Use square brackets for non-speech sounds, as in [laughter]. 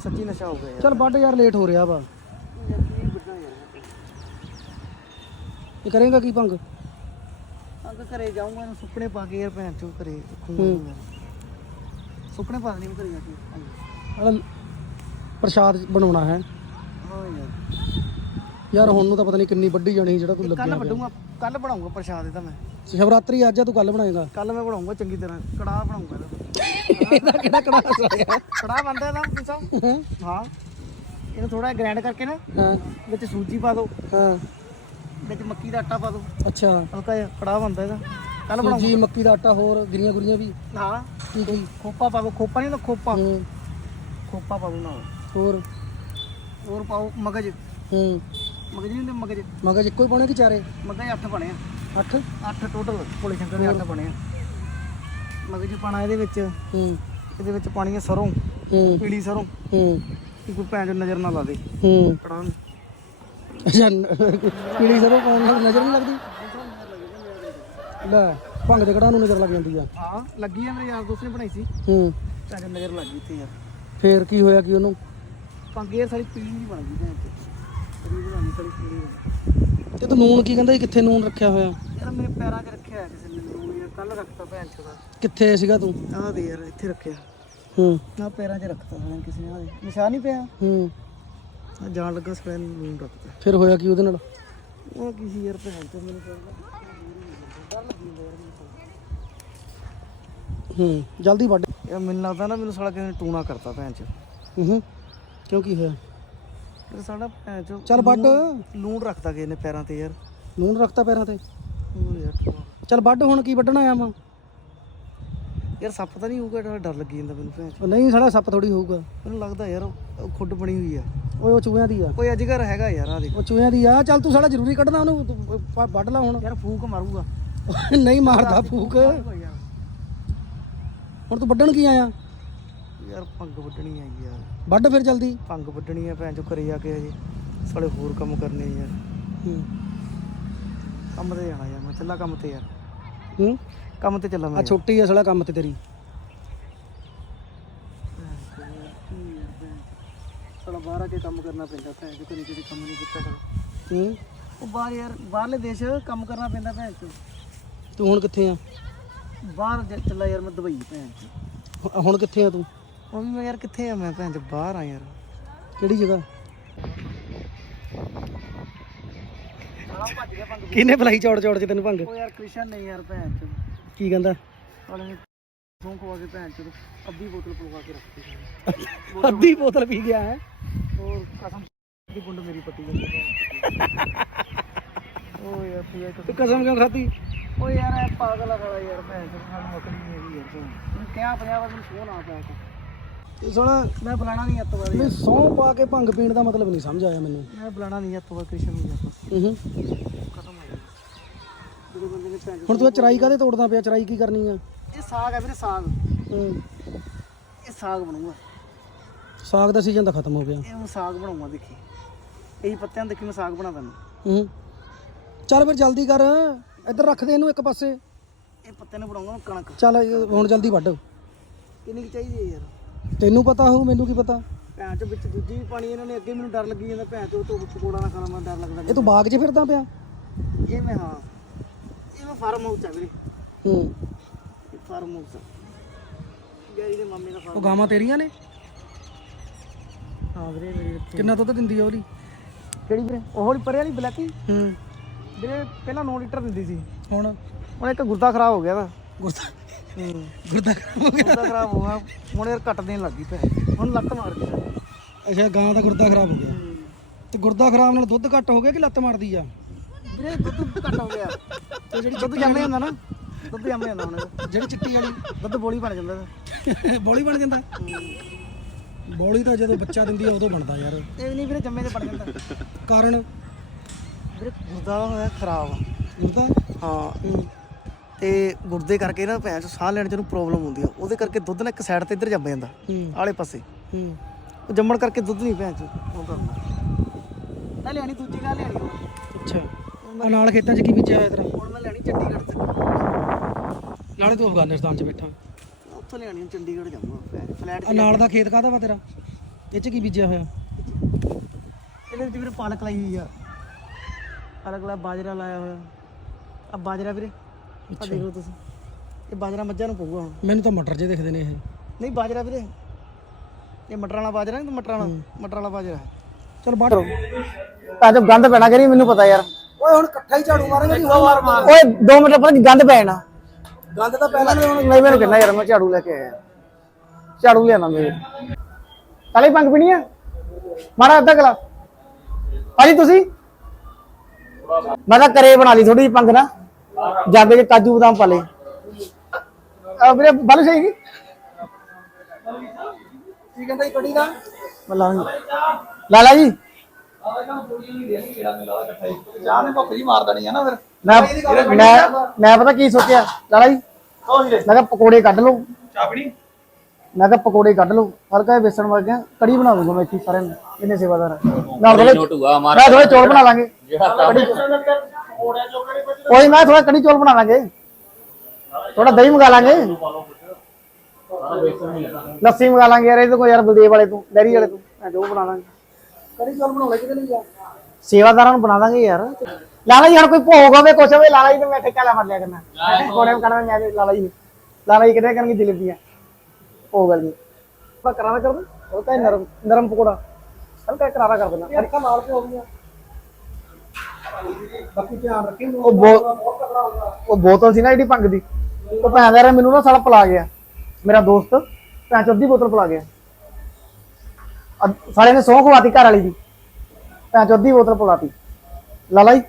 ਸੱਚੀ ਨਸ਼ਾ ਹੋ ਗਿਆ ਯਾਰ। ਚੱਲ ਵੱਢ ਯਾਰ ਲੇਟ ਹੋ ਰਿਹਾ ਵਾ। ਯਾਰ ਕੀ ਵੱਢਣਾ ਯਾਰ ਇਹ ਕਰੇਗਾ ਕੀ ਭੰਗ? ਅੰਕ ਘਰੇ ਜਾਊਂਗਾ ਇਹਨੂੰ ਸੁੱਕਣੇ ਪਾ ਕੇ ਯਾਰ ਭੈਣ ਚੋਂ ਘਰੇ ਰੱਖੂੰਗਾ ਹੂੰ। ਇਹਨੂੰ। ਯਾਰ। ਸੁੱਕਣੇ ਪਾ ਦੇਣੀ ਘਰੇ ਜਾ ਕੇ। ਹਾਂਜੀ। ਅੜਾ ਪ੍ਰਸ਼ਾਦ ਬਣਾਉਣਾ ਹੈ। ਹਾਂ ਯਾਰ। ਯਾਰ ਹੁਣ ਨੂੰ ਤਾਂ ਪਤਾ ਨਹੀਂ ਕਿੰਨੀ ਵੱਡੀ ਜਾਣੀ ਜਿਹੜਾ ਤੂੰ ਕੱਲ ਲੱਗਿਆ ਵੱਡੂਗਾ ਕੱਲ ਬਣਾਉਂਗਾ ਪ੍ਰਸ਼ਾਦ ਇਹਦਾ ਮੈਂ। ਸ਼ਿਵਰਾਤਰੀ ਅੱਜ ਆ ਤੂੰ ਕੱਲ ਬਣਾਏਗਾ। ਕੱਲ ਮੈਂ ਬਣਾਉਂਗਾ ਚੰਗੀ ਤਰ੍ਹਾਂ ਕੜਾਹ ਬਣਾਉਂਗਾ ਇਹਦਾ। ਇਹਦਾ ਕਿਹੜਾ ਕੜਾ ਸਾਇਆ ਕੜਾਹ ਬਣਦਾ ਇਹਦਾ ਕੀ ਸਾਹਿਬ ਹਾਂ। ਇਹਨੂੰ ਥੋੜਾ ਗ੍ਰਾਈਂਡ ਕਰਕੇ ਨਾ ਹਾਂ। ਵਿੱਚ ਸੂਜੀ ਪਾ ਦਿਓ। ਹਾਂ। ਵਿੱਚ ਮੱਕੀ ਦਾ ਆਟਾ ਪਾ ਦਿਓ। ਅੱਛਾ। ਹਲਕਾ ਜਿਹਾ ਕੜਾਹ ਬਣਦਾ ਇਹਦਾ। ਕੱਲ ਸੂਜੀ ਬਣਾਉਂਗਾ ਮੱਕੀ ਦਾ ਆਟਾ ਹੋਰ ਗਿਰੀਆਂ ਗੁਰੀਆਂ ਵੀ? ਹਾਂ। ਕੀ ਕੀ? ਖੋਪਾ ਪਾ ਦਿਓ। ਖੋਪਾ ਨਹੀਂ ਤਾਂ ਖੋਪਾ। ਹੂੰ। ਖੋਪਾ ਪਾ ਦਿਓ ਨਾਲ। ਹੋਰ? ਹੋਰ ਪਾਓ ਮਗਜ। ਹੂੰ। ਮਗਜ ਨਹੀਂ ਮਗਜ। ਮਗਰ ਇੱਕੋ ਹੀ ਪਾਉਣੇ ਕਿ ਚਾਰੇ? ਮਗਜ 8 ਬਣੇ ਆ। ਅੱਠ? 8 ਟੋਟਲ ਭੋਲੇ ਸ਼ੰਕਰ ਦੇ 8 ਬਣੇ ਆ। ਮਗਜ ਪਾਣਾ ਇਹਦੇ ਵਿੱਚ ਹੂੰ। ਇਹਦੇ ਵਿੱਚ ਪਾਣੀ ਹੈ ਸਰੋਂ ਹੂੰ। ਪੀਲੀ ਸਰੋਂ। ਹੂੰ। ਕਿ ਕੋਈ ਭੈਣ ਚੋਂ ਨਜ਼ਰ ਨਾ ਲਾ ਦੇ ਹੂੰ। ਕੜਾਹ ਨੂੰ। ਅੱਛਾ ਨ- ਪੀਲੀ ਸਰੋਂ ਪਾਉਣ ਨਾਲ ਨਜ਼ਰ ਨਹੀਂ ਲੱਗਦੀ? ਲੈ ਭੰਗ ਦੇ ਕੜਾ ਨੂੰ ਨਜ਼ਰ ਲੱਗ ਜਾਂਦੀ ਆ। ਹਾਂ ਲੱਗੀ ਆ ਮੇਰੇ ਯਾਰ ਦੋਸਤ ਨੇ ਬਣਾਈ ਸੀ। ਹੂੰ। ਭੈਣ ਚੋਂ ਨਜ਼ਰ ਲੱਗ ਗਈ ਇੱਥੇ ਯਾਰ। ਫੇਰ ਕੀ ਹੋਇਆ ਕੀ ਉਹਨੂੰ? ਪੰਗੇ ਸਾਰੀ ਪੀਲੀ ਨਹੀਂ ਬਣ ਗਈ ਭੈਣ ਚੋਂ ਪੀਲੀ ਬਣਾਉਣੀ ਸਾਰੀ ਪੀਲੀ ਬਣ ਤੇ ਤੂੰ ਨੂਨ ਕੀ ਕਹਿੰਦਾ ਸੀ? ਕਿੱਥੇ ਨੂਨ ਰੱਖਿਆ ਹੋਇਆ? ਯਾਰ ਮੇਰੇ ਪੈਰਾਂ 'ਚ ਰੱਖਿਆ ਹੋਇਆ ਕਿਸੇ ਨੇ। ਕੱਲ ਰੱਖਤਾ ਭੈਣ ਚੋਂ ਦਾ ਕਿੱਥੇ ਸੀਗਾ ਤੂੰ? ਆਹ ਦੇ ਯਾਰ ਇੱਥੇ ਰੱਖਿਆ। ਹੂੰ। ਆ ਪੈਰਾਂ 'ਚ ਰੱਖਤਾ ਹੋਇਆ ਕਿਸੇ ਨੇ ਆਹ ਨਿਸ਼ਾਨ ਨਹੀਂ ਪਿਆ? ਹੂੰ। ਆਹ ਜਾਣ ਲੱਗਾ ਸਪੈਨ ਲੂਣ ਰੱਖਤਾ। ਫਿਰ ਹੋਇਆ ਕੀ ਉਹਦੇ ਨਾਲ? ਉਹ ਕਿਸੇ ਯਾਰ ਭੈਣ ਚੋਂ ਮੈਨੂੰ ਕਹਿੰਦਾ ਡਰ ਲੱਗੀ ਜਾਂਦਾ ਯਾਰ ਮੈਨੂੰ ਹੂੰ ਜਲਦੀ ਵੱਢ। ਯਾਰ ਮੈਨੂੰ ਲੱਗਦਾ ਨਾ ਮੈਨੂੰ ਸਾਲਾ ਕਿਸੇ ਨੇ ਟੂਣਾ ਕਰਤਾ ਭੈਣ ਚ ਹੂੰ ਕਿਉਂ ਕੀ ਹੋਇਆ? ਇਹ ਸਾਡਾ ਭੈਣ ਚ ਚੱਲ ਵੱਢ। ਲੂਣ ਰੱਖਤਾ ਕਿਸੇ ਨੇ ਪੈਰਾਂ ਤੇ ਯਾਰ। ਨੂਨ ਰੱਖਤਾ ਪੈਰਾਂ ਤੇ? ਹੋਰ ਯਾਰ ਟੂਣਾ। ਚੱਲ ਵੱਢ ਹੁਣ ਕੀ ਵੱਢਣ ਆਇਆ ਵਾ ਯਾਰ ਸੱਪ ਤਾਂ ਨਹੀਂ ਹੋਊਗਾ ਡਰ ਲੱਗੀ ਜਾਂਦਾ ਮੈਨੂੰ ਭੈਣ ਚ ਉਹ ਨਹੀਂ ਸਾਲਾ ਸੱਪ ਥੋੜੀ ਹੋਊਗਾ। ਮੈਨੂੰ ਲੱਗਦਾ ਯਾਰ ਉਹ ਉਹ ਖੁੱਡ ਬਣੀ ਹੋਈ ਆ। ਓਏ ਉਹ ਚੂਹਿਆਂ ਦੀ ਆ। ਕੋਈ ਅਜਗਰ ਹੈਗਾ ਯਾਰ ਆ ਦੇਖ। ਉਹ ਚੂਹਿਆਂ ਦੀ ਆ। ਚੱਲ ਤੂੰ ਸਾਲਾ ਜ਼ਰੂਰੀ ਕੱਢਣਾ ਉਹਨੂੰ ਤੂੰ ਵੱਢ ਲਾ ਹੁਣ। ਯਾਰ ਫੂਕ ਮਾਰੂਗਾ। [laughs] ਨਹੀਂ ਮਾਰਦਾ ਫੂਕ। ਯਾਰ। ਹੁਣ ਤੂੰ ਵੱਢਣ ਕੀ ਆਇਆ? ਯਾਰ ਭੰਗ ਵੱਢਣੀ ਆ ਯਾਰ। ਵੱਢ ਫਿਰ ਜਲਦੀ। ਭੰਗ ਵੱਢਣੀ ਆ ਭੈਣ ਚ ਘਰੇ ਜਾ ਕੇ ਅਜੇ ਸਾਲੇ ਹੋਰ ਕੰਮ ਕਰਨੇ ਆ ਯਾਰ। ਹੂੰ। ਕੰਮ ਤੇ ਜਾਣਾ ਯਾਰ ਮੈਂ ਚੱਲਾ ਕੰਮ ਤੇ ਯਾਰ। ਹੂੰ? ਕੰਮ ਤੇ ਚੱਲਾਂ ਆ ਮੈਂ ਛੋਟੀ ਆ ਸਾਲਾ ਕੰਮ ਤੇ ਤੇਰੀ। ਸਾਲਾ ਬਾਹਰ ਆ ਕੇ ਕੰਮ ਕਰਨਾ ਪੈਂਦਾ ਭੈਣ ਚ ਕਦੀ ਕਦੀ ਕੰਮ ਨਹੀਂ ਕੀਤਾ ਸਾਲਾ ਹੂੰ? ਉਹ ਬਾਹਰ ਯਾਰ ਬਾਹਰਲੇ ਦੇਸ਼ ਕੰਮ ਕਰਨਾ ਪੈਂਦਾ ਭੈਣ ਚ ਤੂੰ ਹੁਣ ਕਿੱਥੇ ਆ? ਬਾਹਰ ਜ- ਚੱਲਾ ਯਾਰ ਮੈਂ ਦੁਬਈ ਭੈਣ ਚ ਹੁ- ਹੁਣ ਕਿੱਥੇ ਆ ਤੂੰ? ਉਹ ਵੀ ਮੈਂ ਯਾਰ ਕਿੱਥੇ ਆ ਮੈਂ ਭੈਣ ਚ ਬਾਹਰ ਆ ਯਾਰ। ਕਿਹੜੀ ਜਗ੍ਹਾ? ਕਿਹਨੇ ਬੁਲਾਈ ਚੌੜ ਚੌੜ ਚ ਤੈਨੂੰ ਭੰਗ? ਉਹ ਯਾਰ ਕ੍ਰਿਸ਼ਨ ਨੇ ਯਾਰ ਭੈਣ ਚ ਕੀ ਕਹਿੰਦਾ? ਸਾਲੇ ਨੇ ਸੌਂ ਖਵਾ ਕੇ ਭੈਣ ਚ ਅੱਧੀ ਬੋਤਲ ਪਲਵਾ ਕੇ ਰੱਖਤੀ ਸਾਲੇ। ਅੱਧੀ ਬੋਤਲ ਪੀ ਗਿਆ ਹੈ? ਹੋਰ ਕਸਮ ਦੀ ਗੁੰਡ ਮੇਰੀ ਪੱਟੀ ਜਾਂਦੀ ਓ ਯਾਰ ਤੂੰ ਕਸਮ ਕਿਉਂ ਖਾਧੀ? ਓ ਯਾਰ ਇਹ ਪਾਗਲ ਆ ਯਾਰ ਭੈਣ ਚ ਸਾਨੂੰ ਨਹੀਂ ਹੈਗੀ ਯਾਰ ਤੂੰ ਕਿਹਾ ਵਾਰ ਮੈਨੂੰ ਫੋਨ ਆ ਪਿਆ ਤੂੰ ਸਾਲਾ ਮੈਂ ਬੁਲਾਣਾ ਨਹੀਂ ਅੱਤ ਵਾਰ ਮੈਂ ਸੌਂ ਪਾ ਕੇ ਭੰਗ ਪੀਣ ਦਾ ਮਤਲਬ ਨਹੀਂ ਸਮਝ ਆਇਆ ਮੈਨੂੰ। ਮੈਂ ਬੁਲਾਣਾ ਨਹੀਂ ਅੱਤ ਵਾਰ ਕ੍ਰਿਸ਼ਨ ਨੂੰ ਯਾਰ ਬਸ ਹੂੰ। ਖਤਮ ਹੋ ਗਿਆ ਜਦੋਂ ਬੰਦੇ ਨੇ ਭੈਣ ਹੁਣ ਤੂੰ ਇਹ ਚਰਾਈ ਕਾਦੇ ਤੋੜਦਾ ਪਿਆ? ਚਰਾਈ ਕੀ ਕਰਨੀ ਆ? ਇਹ ਸਾਗ ਹੈ ਵੀਰੇ ਸਾਗ। ਹੂੰ। ਇਹ ਸਾਗ ਬਣੂਗਾ। ਸਾਗ ਦਾ ਸੀਜ਼ਨ ਤਾਂ ਖਤਮ ਹੋ ਗਿਆ। ਇਹ ਹੁਣ ਸਾਗ ਬਣਾਉਂਗਾ ਦੇਖੀ। ਇਹੀ ਪੱਤਿਆਂ ਨੂੰ ਦੇਖੀ ਮੈਂ ਸਾਗ ਬਣਾ ਦਿੰਦਾ। ਹੂੰ ਚੱਲ ਫਿਰ ਜਲਦੀ ਕਰ। ਇੱਧਰ ਰੱਖ ਦੇ ਇਹਨੂੰ ਇੱਕ ਪਾਸੇ। ਇਹ ਪੱਤੇ ਨੂੰ ਬਣਾਉਂਗਾ ਕਣਕ। ਚੱਲ ਇਹ ਹੁਣ ਜਲਦੀ ਵੱਢ। ਕਿੰਨੀ ਚਾਹੀਦੀ ਹੈ ਯਾਰ? ਤੈਨੂੰ ਪਤਾ ਹੋਊ ਮੈਨੂੰ ਕੀ ਪਤਾ? ਭੈਣ ਚ ਵਿੱਚ ਦੂਜੀ ਵੀ ਪਾਣੀ ਇਹਨਾਂ ਨੇ ਅੱਗੇ ਮੈਨੂੰ ਡਰ ਲੱਗੀ ਜਾਂਦਾ। ਭੈਣ ਚ ਤੋਂ ਪਕੌੜਾ ਨਾ ਖਾਣਾ ਮੈਨੂੰ ਡਰ ਲੱਗਦਾ ਇਹ ਤੂੰ ਬਾਗ 'ਚ ਫਿਰਦਾ ਪਿਆ? ਇਹ ਮੈਂ ਹਾਂ। ਇਹ ਮੈਂ ਫਾਰਮ ਹਾਊਸ ਆ ਵੀਰੇ। ਹੂੰ। ਇਹ ਫਾਰਮ ਹਾਊਸ ਆ। ਗੈਰੀ ਦੇ ਮੰਮੀ ਦਾ ਉਹ ਫਾਰਮ ਗਾਵਾਂ ਤੇਰੀਆਂ ਨੇ? ਹਾਂ ਵੀਰੇ ਮੇਰੀ ਕਿੰਨਾ ਦੁੱਧ ਦਿੰਦੀ ਆ ਉਹਦੀ? ਕਿਹੜੀ ਵੀਰੇ? ਉਹ ਵਾਲੀ ਪਰੇ ਵਾਲੀ ਬਲੈਕੀ? ਹੂੰ। ਵੀਰੇ ਪਹਿਲਾਂ 9 ਲੀਟਰ ਦਿੰਦੀ ਸੀ। ਹੁਣ? ਹੁਣ ਇੱਕ ਗੁਰਦਾ ਖਰਾਬ ਹੋ ਗਿਆ ਦਾ ਗੁਰਦਾ ਹੂੰ ਗੁਰਦਾ ਖਰਾਬ ਹੋ ਗਿਆ। ਗੁਰਦਾ ਖਰਾਬ ਹੋ ਗਿਆ। ਹੁਣ ਯਾਰ ਘੱਟ ਦੇਣ ਲੱਗੀ ਭੈਣ। ਹੁਣ ਲੱਤ ਮਾਰ ਗਈ ਅੱਛਾ ਗਾਂ ਦਾ ਗੁਰਦਾ ਖਰਾਬ ਹੋ ਗਿਆ। ਤੇ ਗੁਰਦਾ ਖਰਾਬ ਨਾਲ ਦੁੱਧ ਘੱਟ ਹੋ ਗਿਆ ਕਿ ਲੱਤ ਮਾਰਦੀ ਆ? ਵੀਰੇ ਦੁੱਧ ਘੱਟ ਹੋ ਗਿਆ। ਤੇ ਜਿਹੜੀ ਦੁੱਧ ਜੰਮੇ ਹੁੰਦਾ ਨਾ। ਦੁੱਧ ਜੰਮੇ ਹੁੰਦਾ ਹੁਣ। ਜਿਹੜੀ ਚਿੱਟੀ ਵਾਲੀ ਦੁੱਧ ਬੋਲੀ ਬਣ ਜਾਂਦਾ। ਬੋਲੀ ਬਣ ਜਾਂਦਾ? ਬੋਲੀ ਤਾਂ ਜਦੋਂ ਬੱਚਾ ਦਿੰਦੀ ਆ ਉਦੋਂ ਬਣਦਾ ਯਾਰ। ਇਹ ਨਹੀਂ ਵੀਰੇ ਜੰਮੇ ਤੇ ਬਣ ਜਾਂਦਾ। ਕਾਰਨ? ਵੀਰੇ ਗੁਰਦਾ ਹੋਇਆ ਖਰਾਬ। ਗੁਰਦਾ? ਹੂੰ। ਤੇ ਗੁਰਦੇ ਕਰਕੇ ਨਾ ਭੈਣ ਚ ਸਾਹ ਲੈਣ ਚ ਨੂੰ ਪ੍ਰੋਬਲਮ ਹੁੰਦੀ ਆ। ਉਹਦੇ ਕਰਕੇ ਦੁੱਧ ਨਾ ਇੱਕ ਸਾਈਡ ਤੇ ਇੱਧਰ ਜੰਮ ਜਾਂਦਾ ਆਲੇ ਪਾਸੇ। ਹੂੰ। ਉਹ ਜੰਮਣ ਕਰਕੇ ਦੁੱਧ ਨਹੀਂ ਭੈਣ ਚ ਉਹ ਕਰਦਾ ਮੈਂ ਲਿਆਣੀ ਦੂਜੀ ਗੱਲ ਹੁਣ। ਅੱਛਾ। ਆ ਨਾਲ ਖੇਤਾਂ 'ਚ ਕੀ ਬੀਜਿਆ ਹੋਇਆ ਤੇਰਾ? ਹੁਣ ਮੈਂ ਲਿਆਣੀ ਚੰਡੀਗੜ੍ਹ ਤੇ ਨਾਲੇ ਤੂੰ ਅਫਗਾਨਿਸਤਾਨ 'ਚ ਬੈਠਾ। ਉੱਥੋਂ ਹੁਣ ਚੰਡੀਗੜ੍ਹ ਜਾਊਂਗਾ ਫਲੈਟ ਆ ਨਾਲ ਦਾ ਖੇਤ ਕਾਹਦਾ ਵਾ ਤੇਰਾ? ਇਹ ਚ ਕੀ ਬੀਜਿਆ ਹੋਇਆ? ਇਹਦੇ ਵਿੱਚ ਵੀਰੇ ਪਾਲਕ ਲਾਈ ਹੋਈ ਆ। ਪਾਲਕ ਲਾ ਬਾਜਰਾ ਲਾਇਆ ਹੋਇਆ। ਆ ਬਾਜਰਾ ਵੀਰੇ। ਆ ਦੇਖ ਲਓ ਤੁਸੀਂ। ਇਹ ਬਾਜਰਾ ਮੱਝਾਂ ਨੂੰ ਪਊਗਾ ਹੁਣ। ਮੈਨੂੰ ਤਾਂ ਮਟਰ ਜੇ ਦਿਖਦੇ ਨੇ ਇਹ। ਨਹੀਂ ਬਾਜਰਾ ਵੀਰੇ। ਇਹ ਮਟਰਾਂ ਵਾਲਾ ਬਾਜਰਾ ਨਹੀਂ ਮਟਰਾਂ ਵਾਲਾ ਮਟਰਾਂ ਵਾਲਾ ਬਾਜਰਾ ਚਲ ਬਾਹਰ ਤਾਂ ਜੋ ਗੰਦ ਪੈਣਾ ਕਰੀ ਮੈਨੂੰ ਪਤਾ ਯਾਰ। ਓਏ ਹੁਣ ਇਕੱਠਾ ਹੀ ਝਾੜੂ ਮਾਰਾਂਗੇ ਕਿ ਵਾਰ ਮਾਰ। ਓਏ 2 ਮਿੰਟ ਪਤਾ ਨੀ ਗੰਦ ਪੈਣਾ। ਗੰਦ ਤਾਂ ਪਹਿਲਾਂ ਨਹੀਂ ਨਹੀਂ। ਮੈਨੂੰ ਕਿੰਨਾ ਯਾਰ ਮੈਂ ਝਾੜੂ ਲੈ ਕੇ ਆਇਆ। ਝਾੜੂ ਲਿਆਣਾ ਮੇਰੇ। ਕਾਲੀ ਪੰਗ ਪੀਣੀ ਆ? ਮਾਰਾ ਅੱਧਾ ਗਲਾ। ਭਾਜੀ ਤੁਸੀਂ? ਮੈਂ ਤਾਂ ਕਰੇ ਬਣਾ ਲਈ ਥੋੜੀ ਜਿਹੀ ਪੰਗ ਨਾ। ਜਾਗੇ ਚ ਕਾਜੂ ਬਦਾਮ ਪਾ ਲੇ ਆ ਵੀਰੇ ਬਾਲੂ ਸਹੀ ਕੀ ਕੀ ਕਹਿੰਦਾ ਜੀ ਕੜੀ ਦਾ? ਮੈਂ ਲਾਉਂਗੀ ਲਾਲਾ ਜੀ। ਚਾਹ ਨੇ ਭੁੱਖ ਜੀ ਮਾਰ ਦੇਣੀ ਆ ਨਾ ਫਿਰ। ਮੈਂ ਮੈਂ ਮੈਂ ਪਤਾ ਕੀ ਸੋਚਿਆ? ਲਾਲਾ ਜੀ। ਮੈਂ ਕਿਹਾ ਪਕੌੜੇ ਕੱਢ ਲਓ। ਚਾਪੜੀ ਮੈਂ ਕਿਹਾ ਪਕੌੜੇ ਕੱਢ ਲਓ। ਹਲਕਾ ਜਿਹਾ ਬੇਸਣ ਵਰਗਾ ਕੜੀ ਬਣਾ ਦੂੰਗਾ ਮੈਂ ਇੱਥੇ ਸਾਰਿਆਂ ਨੂੰ। ਇਹਨੇ ਸੇਵਾਦਾਰ ਆ। ਨਾਲ ਥੋੜੇ ਚੌਲ ਬਣਾ ਲਾਂਗੇ। ਜਿਹੜਾ ਕੰਮ ਕੋਈ ਮੈਂ ਥੋੜਾ ਕੜੀ ਚੌਲ ਬਣਾ ਲਾਂਗੇ। ਥੋੜਾ ਦਹੀਂ ਮੰਗਾ ਲਾਂਗੇ। ਲੱਸੀ ਮੰਗਾ ਲਾਂਗੇ ਯਾਰ ਇਹਦੇ ਕੋਲ ਯਾਰ ਬਲਦੇਵ ਵਾਲੇ ਤੋਂ ਡੈਰੀ ਵਾਲੇ ਤੋਂ ਮੈਂ ਉਹ ਬਣਾ ਲਾਂਗੇ। ਕੜੀ ਚੌਲ ਬਣਾਉਣਾ ਕਿਤੇ ਨਹੀਂ ਜਾ ਸੇਵਾਦਾਰਾਂ ਨੂੰ ਬਣਾ ਦਾਂਗੇ ਯਾਰ। ਲਾਲਾ ਜੀ ਹਰ ਕੋਈ ਭੋਗ ਹੋਵੇ ਕੁਛ ਹੋਵੇ ਲਾਲਾ ਜੀ ਤੇ ਮੈਂ ਠੇਕਾ ਲੈ ਮਰ ਲਿਆ ਕਰਨਾ। ਕੋੜੇ ਕਰਨਾ ਮੈਂ ਲਾਲਾ ਜੀ ਨੂੰ। ਲਾਲਾ ਜੀ ਕਿਹੜੇ ਕਰਨਗੇ ਜਲੇਬੀਆਂ ਉਹ ਗੱਲ ਨਹੀਂ ਆਪਾਂ ਕਰਾਰਾ ਕਰ ਦੋ ਉਹ ਤਾਂ ਨਰਮ ਨਰਮ ਪਕੌੜਾ। ਹਲਕਾ ਕਰਾਰਾ ਕਰ ਦੇਣਾ ਅੜਕਾ ਨਾਲ ਤੇ ਹੋ ਗਿਆ ਬਾਕੀ ਧਿਆਨ ਰੱਖੀ ਉਹ ਬੋਤਲ ਸੀ ਨਾ ਜਿਹੜੀ ਭੰਗ ਦੀ। ਉਹ ਭੈਣ ਦਾ ਮੈਨੂੰ ਨਾ ਸਾਲਾ ਪਲਾ ਗਿਆ। ਮੇਰਾ ਦੋਸਤ ਭੈਣ ਚੋਦ ਬੋਤਲ ਪਲਾ ਗਿਆ। ਸਾਲੇ ਨੇ ਸੌਂ ਖਵਾਤੀ ਘਰ ਵਾਲੀ ਦੀ। ਭੈਣ ਚੋਦ ਬੋਤਲ ਪਲਾਤੀ। ਲਾਲਾ ਜੀ।